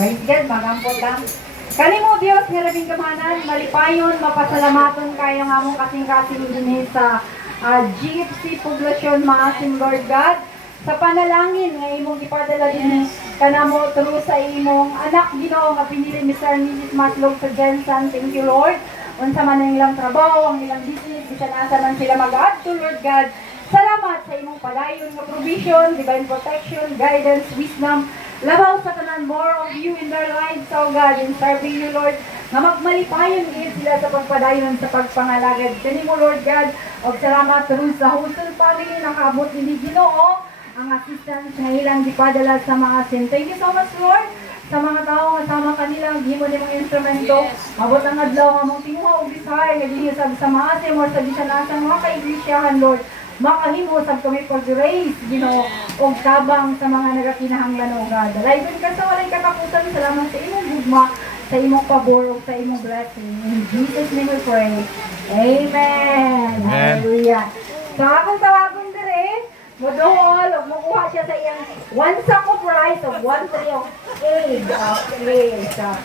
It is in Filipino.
Praise God, magampot lang. Kanimo Dios nga labing kamahanan, malipayon, mapasalamaton kayo nga mong kasing-kasing din sa GFC Poblacion Maasim, Lord God. Sa panalangin nga imong ipadala din kanamo through sa imong anak Ginoo nga pinili Mr. and Mrs. Maslog sa Jensen. Thank you, Lord. Unsa man ang ilang trabaho, ang ilang business, bisan asa man sila mag-adto, Lord God. Salamat sa imong padayon nga provision, divine protection, guidance, wisdom, labaw sa tanan, more of you in their lives, oh God, in serving you, Lord, nga magmalipayon din sila sa pagpadayon sa pagpangalagad. Kani mo, Lord God, og salamat through sa Huston family, nakaabot ni Ginoo ang assistance nga ilang gipadala sa mga sin. Thank you so much, Lord, sa mga tao nga sama kanila, gimo ni mga instrumento, mabot ang adlaw nga mong tinguha og bisay, nga dinhi sa mga sin or sa bisan asang mga kaiglesiyahan, Lord, makahimo sab kami pag-raise, Ginoo, og tabang sa mga nagakinahanglan, o God. Dalaygon ka sa walay katapusan, salamat sa imong gugma, sa imong pabor, ug sa imong blessing. In Jesus' name we pray. Amen. Hallelujah. So akong tawagon dire, moduol, og makuha siya sa iyang one sack of rice of 1 tray of egg. Okay. So,